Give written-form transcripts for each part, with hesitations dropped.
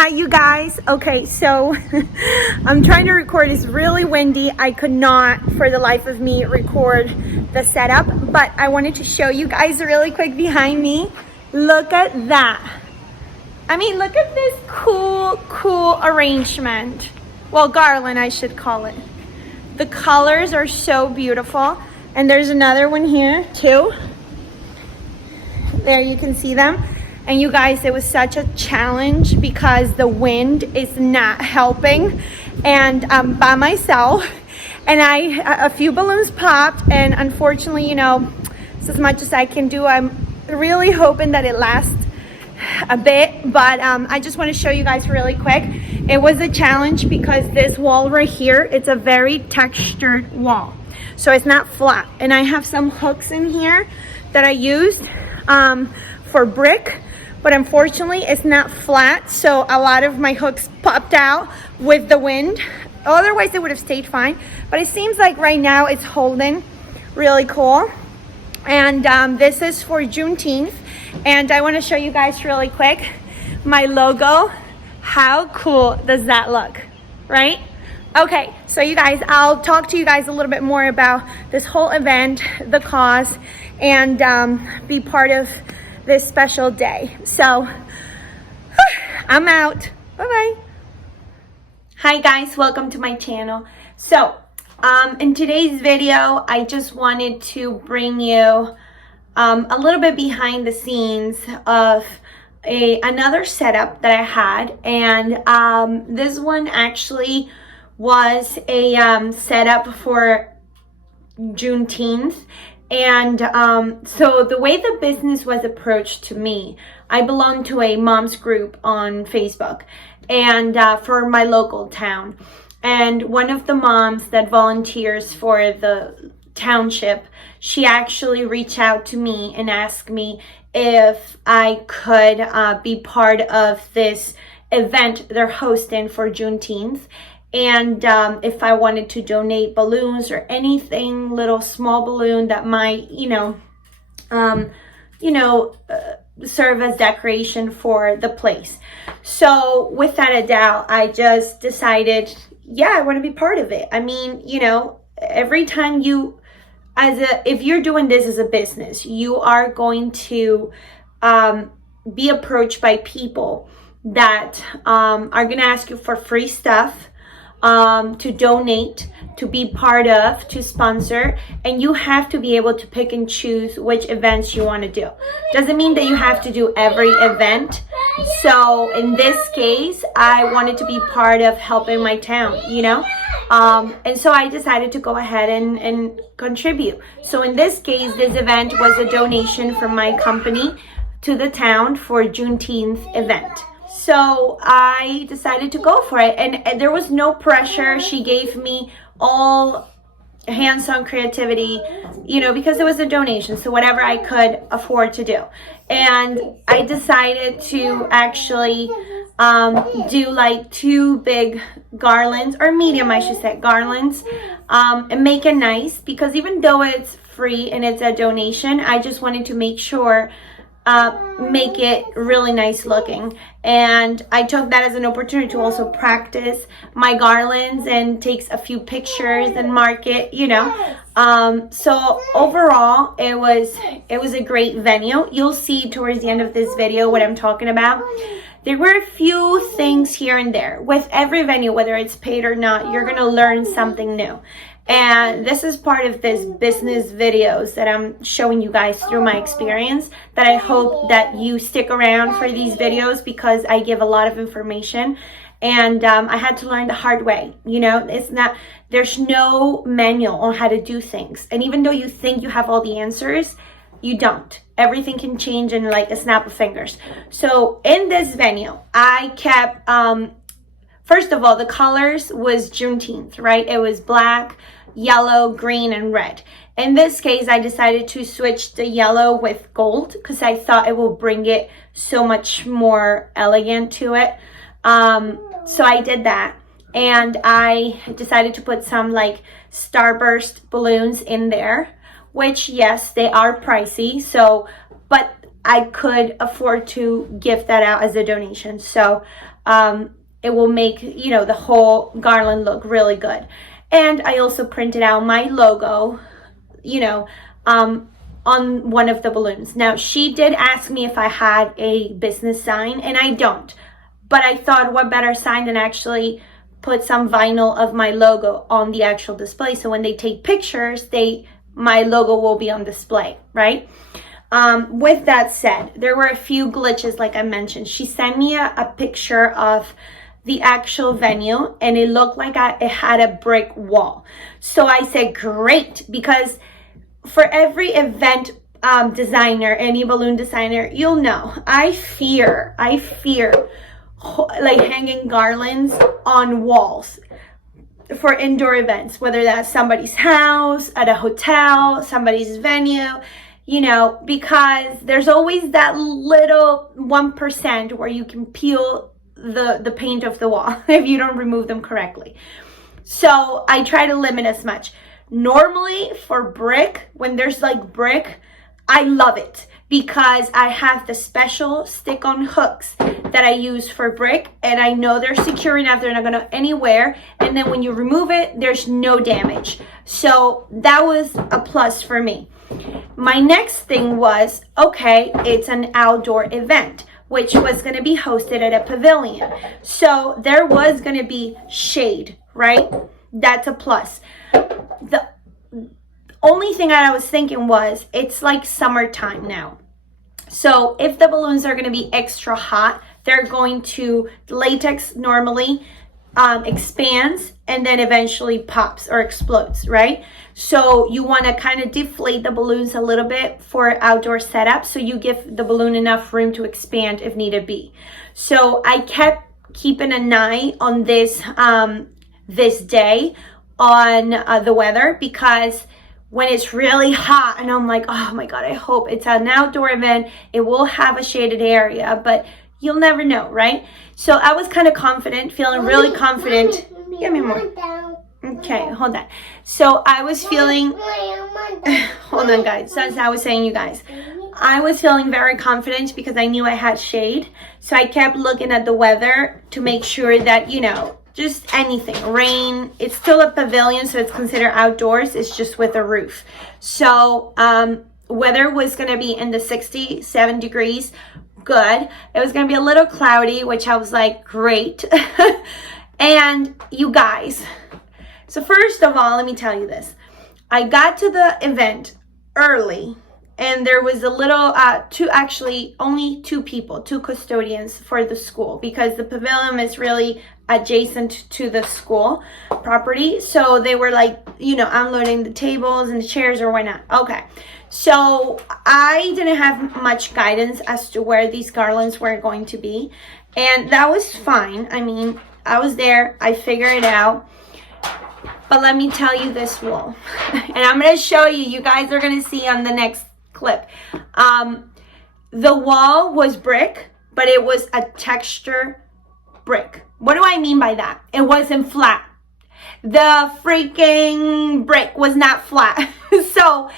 Hi you guys. Okay, so I'm trying to record. It's really windy. I could not for the life of me record the setup, but I wanted to show you guys really quick behind me. Look at that. I mean, look at this cool arrangement. Well, garland I should call it. The colors are so beautiful, and there's another one here too. There you can see them. And you guys, it was such a challenge because the wind is not helping, and I'm by myself, and a few balloons popped, and unfortunately, you know, it's as much as I can do. I'm really hoping that it lasts a bit, but I just want to show you guys really quick. It was a challenge because this wall right here, it's a very textured wall, so it's not flat, and I have some hooks in here that I used for brick, but unfortunately it's not flat, so a lot of my hooks popped out with the wind. Otherwise it would have stayed fine, but it seems like right now it's holding really cool. And this is for Juneteenth, and I want to show you guys really quick my logo. How cool does that look, right? Okay, so you guys, I'll talk to you guys a little bit more about this whole event, the cause, and be part of this special day. So I'm out. Bye-bye. Hi guys, welcome to my channel. So in today's video, I just wanted to bring you a little bit behind the scenes of another setup that I had, and this one actually was a setup for Juneteenth. And so the way the business was approached to me, I belong to a mom's group on Facebook, and for my local town. And one of the moms that volunteers for the township, she actually reached out to me and asked me if I could be part of this event they're hosting for Juneteenth. And if I wanted to donate balloons or anything, little small balloon that might, serve as decoration for the place. So without a doubt, I just decided, yeah, I want to be part of it. I mean, you know, every time if you're doing this as a business, you are going to be approached by people that are going to ask you for free stuff, to donate, to be part of, to sponsor, and you have to be able to pick and choose which events you want to do. Doesn't mean that you have to do every event. So in this case, I wanted to be part of helping my town, you know, and so I decided to go ahead and contribute. So in this case, this event was a donation from my company to the town for Juneteenth event. So I decided to go for it, and there was no pressure. She gave me all hands-on creativity, you know, because it was a donation, so whatever I could afford to do. And I decided to actually do like 2 big garlands, or medium I should say, garlands, and make it nice, because even though it's free and it's a donation, I just wanted to make sure make it really nice looking. And I took that as an opportunity to also practice my garlands and takes a few pictures and mark it, you know. So overall, it was a great venue. You'll see towards the end of this video what I'm talking about. There were a few things here and there. With every venue, whether it's paid or not, you're gonna learn something new. And this is part of this business videos that I'm showing you guys through my experience, that I hope that you stick around for these videos, because I give a lot of information, and I had to learn the hard way. You know, there's no manual on how to do things. And even though you think you have all the answers, you don't. Everything can change in like a snap of fingers. So in this venue, I kept, first of all, the colors was Juneteenth, right? It was black, yellow, green, and red. In this case, I decided to switch the yellow with gold because I thought it will bring it so much more elegant to it. So I did that, and I decided to put some like starburst balloons in there, which, yes, they are pricey, so, but I could afford to give that out as a donation. So it will make, you know, the whole garland look really good. And I also printed out my logo, you know, on one of the balloons. Now, she did ask me if I had a business sign, and I don't. But I thought, what better sign than actually put some vinyl of my logo on the actual display, so when they take pictures, my logo will be on display, right? With that said, there were a few glitches, like I mentioned. She sent me a picture of the actual venue, and it looked like it had a brick wall. So I said, great, because for every event designer, any balloon designer, you'll know, I fear like hanging garlands on walls for indoor events, whether that's somebody's house, at a hotel, somebody's venue, you know, because there's always that little 1% where you can peel the paint off the wall if you don't remove them correctly. So I try to limit as much. Normally for brick, when there's like brick, I love it because I have the special stick-on hooks that I use for brick, and I know they're secure enough, they're not going to anywhere, and then when you remove it, there's no damage. So that was a plus for me. My next thing was, okay, it's an outdoor event, which was going to be hosted at a pavilion. So there was going to be shade, right? That's a plus. The only thing that I was thinking was, it's like summertime now. So if the balloons are going to be extra hot, they're going to, latex normally expands and then eventually pops or explodes, right? So you want to kind of deflate the balloons a little bit for outdoor setup, so you give the balloon enough room to expand if needed be. So I kept keeping an eye on this this day on the weather, because when it's really hot and I'm like, oh my God, I hope it's an outdoor event, it will have a shaded area, but you'll never know, right? So I was kind of confident, feeling really confident. Give me more. Okay, hold on. So I was feeling, hold on guys, so as I was saying, you guys, I was feeling very confident because I knew I had shade. So I kept looking at the weather to make sure that, you know, just anything, rain, it's still a pavilion, so it's considered outdoors, it's just with a roof. So weather was going to be in the 67 degrees, good. It was going to be a little cloudy, which I was like, great. And you guys, so first of all, let me tell you this. I got to the event early, and there was a little, only two people, two custodians for the school, because the pavilion is really adjacent to the school property. So they were like, you know, unloading the tables and the chairs or whatnot. Okay. So I didn't have much guidance as to where these garlands were going to be. And that was fine. I mean, I was there. I figured it out. But let me tell you this wall. And I'm going to show you. You guys are going to see on the next clip. The wall was brick, but it was a texture brick. What do I mean by that? It wasn't flat. The freaking brick was not flat. So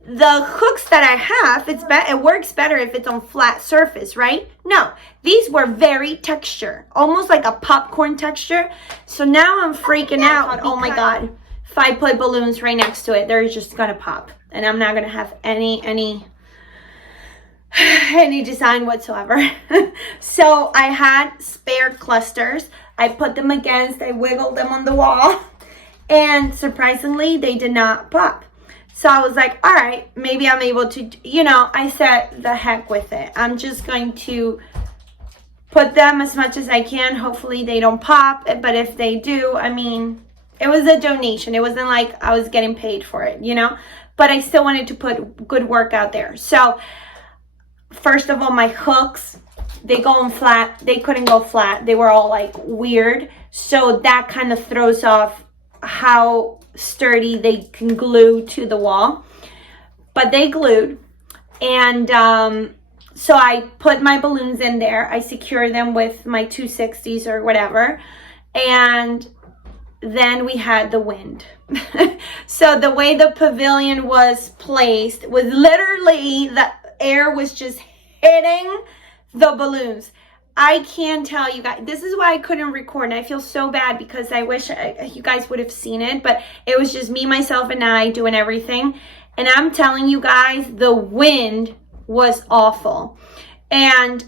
the hooks that I have, it works better if it's on flat surface, right? No, these were very texture, almost like a popcorn texture. So now I'm freaking out. Oh my God, if I put balloons right next to it, they're just gonna pop, and I'm not gonna have any design whatsoever. So I had spare clusters. I put them against, I wiggled them on the wall, and surprisingly, they did not pop. So I was like, all right, maybe I'm able to, you know, I said the heck with it. I'm just going to put them as much as I can. Hopefully they don't pop, but if they do, I mean, it was a donation. It wasn't like I was getting paid for it, you know, but I still wanted to put good work out there. So first of all, my hooks, they go on flat. They couldn't go flat. They were all like weird. So that kind of throws off how sturdy they can glue to the wall. But they glued. And so I put my balloons in there. I secure them with my 260s or whatever. And then we had the wind. So the way the pavilion was placed was literally the air was just hitting the balloons. I can tell you guys, this is why I couldn't record, and I feel so bad because I wish you guys would have seen it, but it was just me, myself, and I doing everything. And I'm telling you guys, the wind was awful. And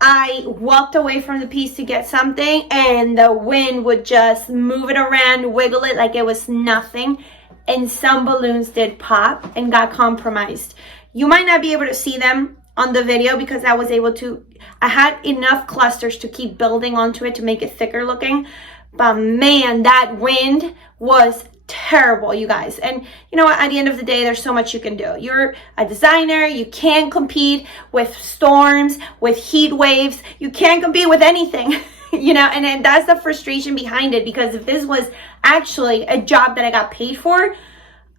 I walked away from the piece to get something, and the wind would just move it around, wiggle it like it was nothing. And some balloons did pop and got compromised. You might not be able to see them on the video because I had enough clusters to keep building onto it to make it thicker looking. But man, that wind was terrible, you guys. And you know what, at the end of the day, there's so much you can do. You're a designer, you can't compete with storms, with heat waves, you can't compete with anything. You know, and that's the frustration behind it, because if this was actually a job that I got paid for,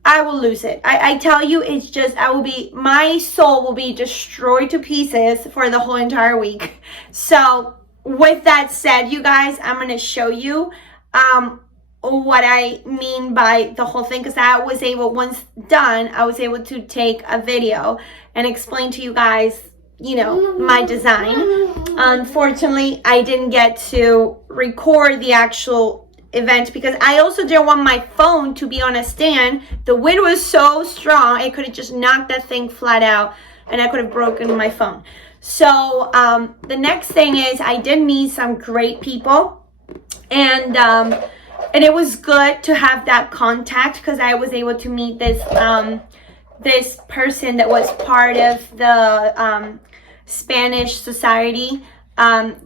I will lose it. I tell you, it's just, my soul will be destroyed to pieces for the whole entire week. So with that said, you guys, I'm going to show you what I mean by the whole thing, because once done, I was able to take a video and explain to you guys, you know, my design. Unfortunately, I didn't get to record the actual event because I also didn't want my phone to be on a stand. The wind was so strong, I could have just knocked that thing flat out and I could have broken my phone. So the next thing is, I did meet some great people, and it was good to have that contact, because I was able to meet this this person that was part of the Spanish Society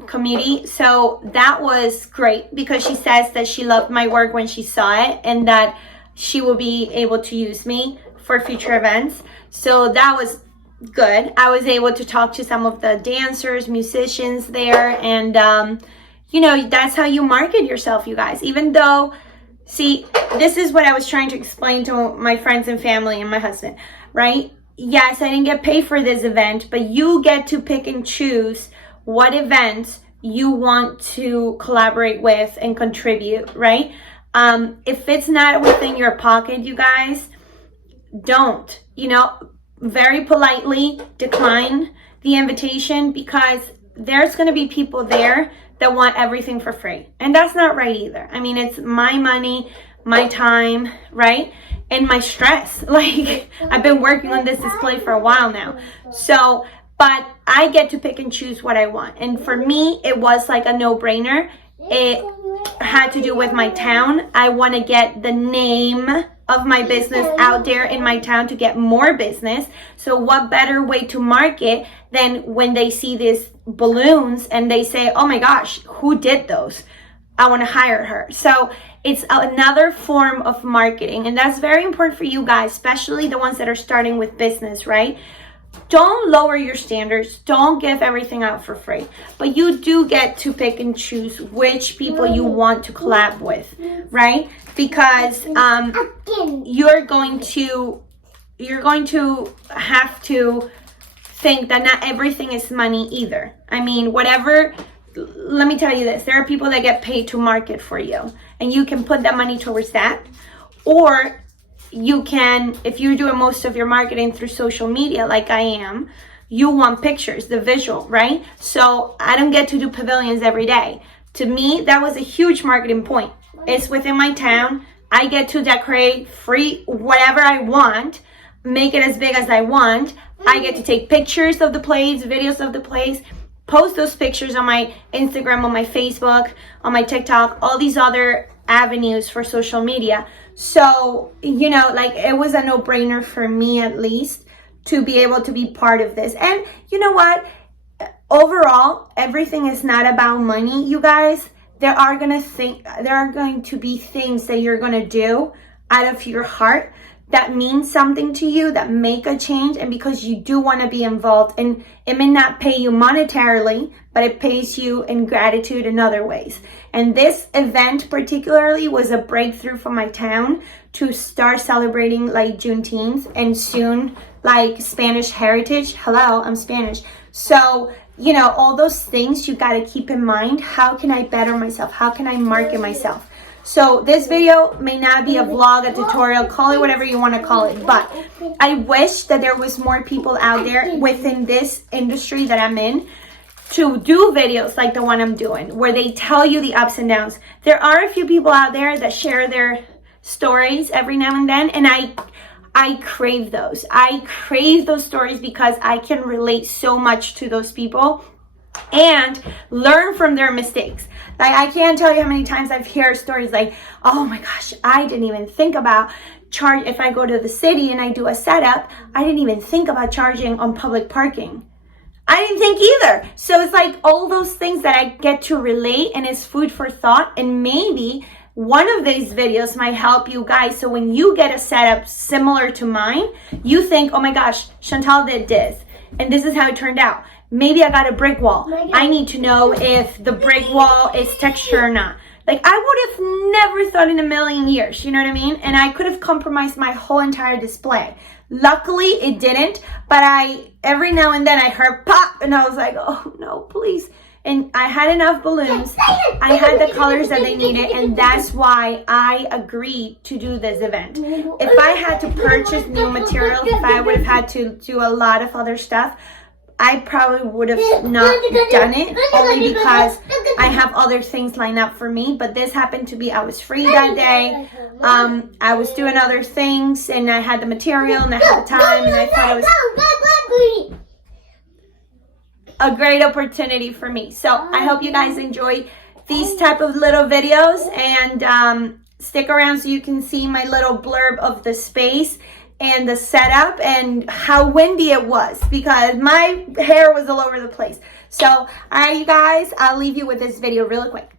committee. So that was great, because she says that she loved my work when she saw it, and that she will be able to use me for future events. So that was good. I was able to talk to some of the dancers, musicians there, and you know, that's how you market yourself, you guys. Even though, see, this is what I was trying to explain to my friends and family and my husband, right? Yes, I didn't get paid for this event, but you get to pick and choose what events you want to collaborate with and contribute, right? If it's not within your pocket, you guys, don't, you know, very politely decline the invitation, because there's going to be people there that want everything for free. And that's not right either. I mean, it's my money, my time, right? And my stress. Like, I've been working on this display for a while now. So, but I get to pick and choose what I want. And for me, it was like a no-brainer. It had to do with my town. I want to get the name of my business out there in my town to get more business. So what better way to market than when they see these balloons and they say, oh my gosh, who did those? I want to hire her. So it's another form of marketing, and that's very important for you guys, especially the ones that are starting with business, right? Don't lower your standards. Don't give everything out for free. But you do get to pick and choose which people you want to collab with, right? Because you're going to have to think that not everything is money either. I mean, whatever, let me tell you this. There are people that get paid to market for you, and you can put that money towards that. Or you can, if you're doing most of your marketing through social media like I am, you want pictures, the visual, right? So I don't get to do pavilions every day. To me, that was a huge marketing point. It's within my town. I get to decorate free whatever I want, make it as big as I want. I get to take pictures of the place, videos of the place, post those pictures on my Instagram, on my Facebook, on my TikTok, all these other avenues for social media. So, you know, like, it was a no-brainer for me, at least, to be able to be part of this. And you know what? Overall, everything is not about money, you guys. There are going to be things that you're going to do out of your heart that means something to you, that make a change, and because you do want to be involved. And it may not pay you monetarily, but it pays you in gratitude in other ways. And this event particularly was a breakthrough for my town to start celebrating like Juneteenth, and soon like Spanish heritage. Hello, I'm Spanish. So, you know, all those things you got to keep in mind. How can I better myself? How can I market myself? So this video may not be a vlog, a tutorial, call it whatever you want to call it, but I wish that there was more people out there within this industry that I'm in to do videos like the one I'm doing, where they tell you the ups and downs. There are a few people out there that share their stories every now and then, and I crave those. I crave those stories because I can relate so much to those people and learn from their mistakes. Like, I can't tell you how many times I've heard stories like, oh my gosh, I didn't even think about if I go to the city and I do a setup, I didn't even think about charging on public parking. I didn't think either. So it's like all those things that I get to relate, and it's food for thought. And maybe one of these videos might help you guys. So when you get a setup similar to mine, you think, oh my gosh, Chantal did this, and this is how it turned out. Maybe I got a brick wall. I need to know if the brick wall is texture or not. Like, I would have never thought in a million years, you know what I mean? And I could have compromised my whole entire display. Luckily, it didn't, but every now and then I heard pop, and I was like, oh no, please. And I had enough balloons. I had the colors that they needed, and that's why I agreed to do this event. If I had to purchase new materials, if I would have had to do a lot of other stuff, I probably would have not done it, only because I have other things lined up for me. But this happened to be, I was free that day. I was doing other things, and I had the material, and I had the time, and I thought it was a great opportunity for me. So I hope you guys enjoy these type of little videos, and stick around so you can see my little blurb of the space and the setup and how windy it was, because my hair was all over the place. So, all right, you guys, I'll leave you with this video really quick.